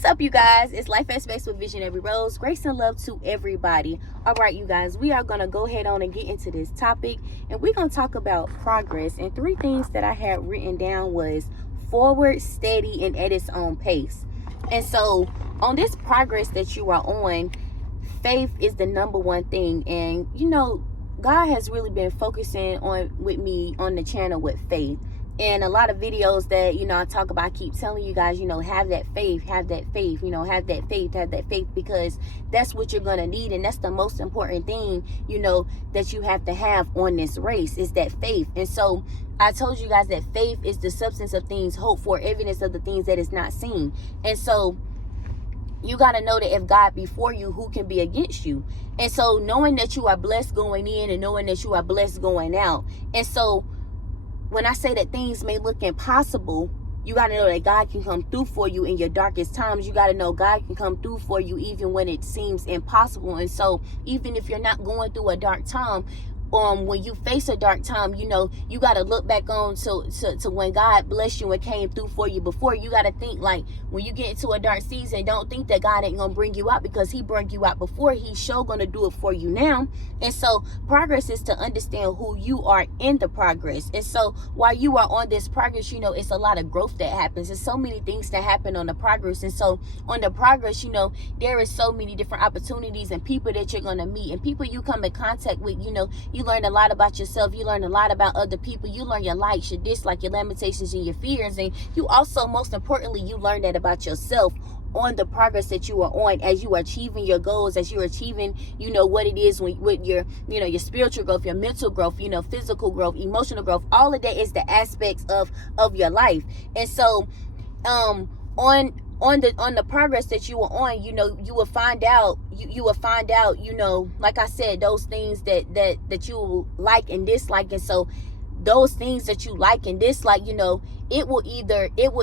What's up, you guys? It's Life Aspects with Visionary Rose. Grace and love to everybody. All right, you guys, we are going to go ahead on and get into this topic, and we're going to talk about progress. And 3 things that I had written down was forward, steady, and at its own pace. And so on this progress that you are on, faith is the number one thing. And God has really been focusing on with me on the channel with faith. And a lot of videos that, I talk about, I keep telling you guys, have that faith, have that faith, have that faith, have that faith, because that's what you're going to need. And that's the most important thing, that you have to have on this race is that faith. And so I told you guys that faith is the substance of things hoped for, evidence of the things that is not seen. And so you got to know that if God be for you, who can be against you? And so knowing that you are blessed going in and knowing that you are blessed going out. And so when I say that things may look impossible, you got to know that God can come through for you in your darkest times. You got to know God can come through for you even when it seems impossible. And so even if you're not going through a dark time, when you face a dark time, you got to look back on to when God blessed you and came through for you before. You got to think, like, when you get into a dark season, don't think that God ain't going to bring you out, because he brought you out before. He's sure going to do it for you now. And so progress is to understand who you are in the progress. And so while you are on this progress, it's a lot of growth that happens. There's so many things that happen on the progress. And so on the progress, there is so many different opportunities and people that you're going to meet, and people you come in contact with. You learn a lot about yourself. You learn a lot about other people. You learn your likes, your dislikes, your limitations, and your fears. And you also, most importantly, you learn that about yourself on the progress that you are on as you are achieving your goals, as you're achieving, what it is with your, your spiritual growth, your mental growth, physical growth, emotional growth. All of that is the aspects of your life. And so, on the progress that you are on, you will find out, like I said, those things that you like and dislike. And so those things that you like and dislike, it will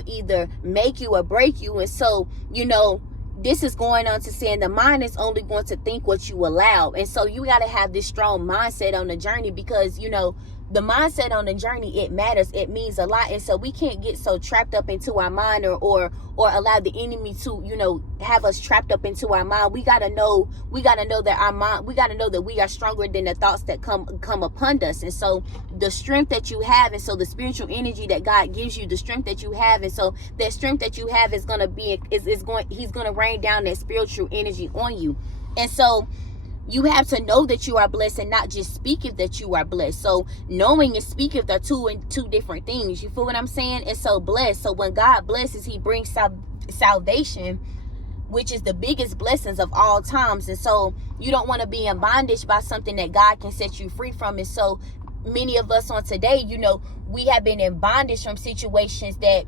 either make you or break you. And so, this is going on to saying the mind is only going to think what you allow. And so you got to have this strong mindset on the journey, because, the mindset on the journey, it matters. It means a lot. And so we can't get so trapped up into our mind or allow the enemy to, have us trapped up into our mind. We got to know that our mind, we got to know that we are stronger than the thoughts that come upon us. And so the strength that you have, and so the spiritual energy that God gives you, the strength that you have, and so that strength that you have is going to be, he's going to rain down that spiritual energy on you. And so you have to know that you are blessed and not just speak it that you are blessed. So knowing and speaking are two different things. You feel what I'm saying? And so blessed. So when God blesses, he brings salvation, which is the biggest blessings of all times. And so you don't want to be in bondage by something that God can set you free from. And so many of us on today, we have been in bondage from situations that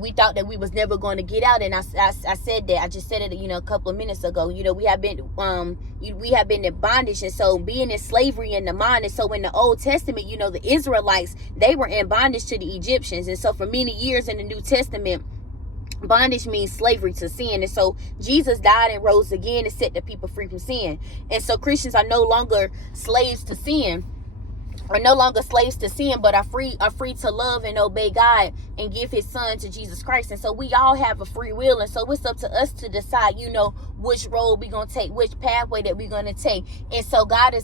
we thought that we was never going to get out. And I said that, I just said it, a couple of minutes ago. We have been in bondage. And so being in slavery in the mind. And so in the Old Testament, the Israelites, they were in bondage to the Egyptians. And so for many years in the New Testament, bondage means slavery to sin. And so Jesus died and rose again to set the people free from sin. And so Christians are no longer slaves to sin, but are free to love and obey God and give his son to Jesus Christ. And so we all have a free will. And so it's up to us to decide, which road we're going to take, which pathway that we're going to take. And so God is